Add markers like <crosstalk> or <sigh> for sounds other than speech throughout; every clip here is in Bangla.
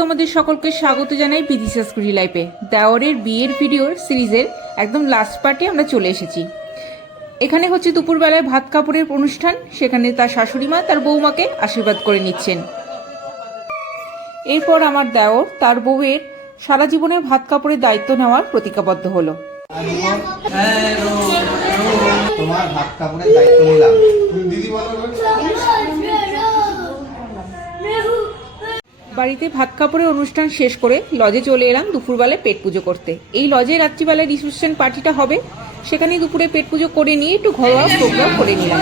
তোমাদের সকলকে স্বাগত জানাই বিধি সংস্কৃতি লাইফে। দেওয়ারের বিয়ের ভিডিওর সিরিজের একদম লাস্ট পার্টে আমরা চলে এসেছি। এখানে হচ্ছে দুপুরবেলায় ভাত কাপড়ের অনুষ্ঠান, সেখানে তার শাশুড়ি মা তার বৌমাকে আশীর্বাদ করে নিচ্ছেন। এরপর আমার দেওর তার বউয়ের সারা জীবনের ভাত কাপড়ের দায়িত্ব নেওয়ার প্রতিজ্ঞাবদ্ধ হলো। তোমার হাত কাপড়ের দায়িত্ব নিলাম। দিদি বাড়িতে ভাত কাপড়ের অনুষ্ঠান শেষ করে লজে চলে এলাম দুপুরবেলায় পেট পুজো করতে। এই লজে রাত্রিবেলায় রিসেপশন পার্টিটা হবে। সেখানে দুপুরে পেট পুজো করে নিয়ে একটু ঘরোয়া প্রোগ্রাম করে নিলাম।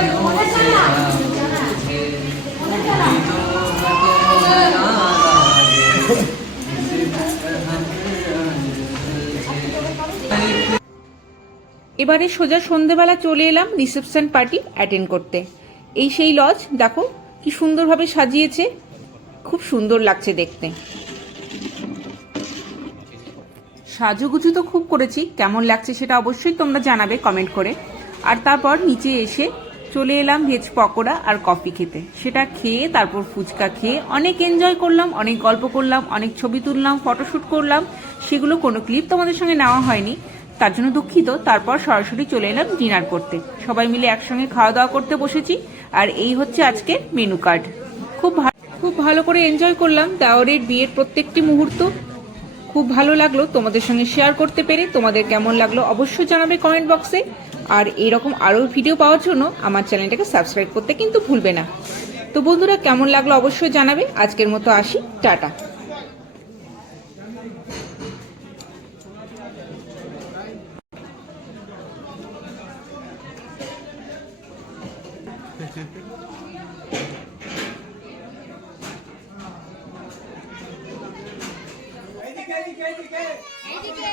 এবারে সোজা সন্ধেবেলা চলে এলাম রিসেপশন পার্টি অ্যাটেন্ড করতে। এই সেই লজ, দেখো, কি সুন্দরভাবে সাজিয়েছে। খুব সুন্দর লাগছে দেখতে। সাজুগুজু তো খুব করেছি, কেমন লাগছে সেটা অবশ্যই তোমরা জানাবে কমেন্ট করে। আর তারপর নিচে এসে চলে এলাম ভেজ পকোড়া আর কফি খেতে। সেটা খেয়ে তারপর ফুচকা খেয়ে অনেক এনজয় করলাম, অনেক গল্প করলাম, অনেক ছবি তুললাম ফটোশ্যুট করলাম, সেগুলো কোনো ক্লিপ তোমাদের সঙ্গে নেওয়া হয়নি। তার জন্য দুঃখিত। তারপর সরাসরি চলে এলাম ডিনার করতে। সবাই মিলে একসঙ্গে খাওয়া দাওয়া করতে বসেছি। আর এই হচ্ছে আজকে মেনু কার্ড খুব ভালো খুব ভালো করে এনজয় করলাম। দেওয়ারের বিয়ের প্রত্যেকটি মুহূর্ত। খুব ভালো লাগল তোমাদের সঙ্গে শেয়ার করতে পেরে। তোমাদের কেমন লাগল অবশ্যই জানাবে কমেন্ট বক্সে আর এরকম আরও ভিডিও পাওয়ার জন্য আমার চ্যানেলটাকে সাবস্ক্রাইব করতে কিন্তু ভুলবে না। তো বন্ধুরা, কেমন লাগল অবশ্যই জানাবে। আজকের মতো আসি। টাটা। এইদিকে <laughs> এইদিকে ఐదుకే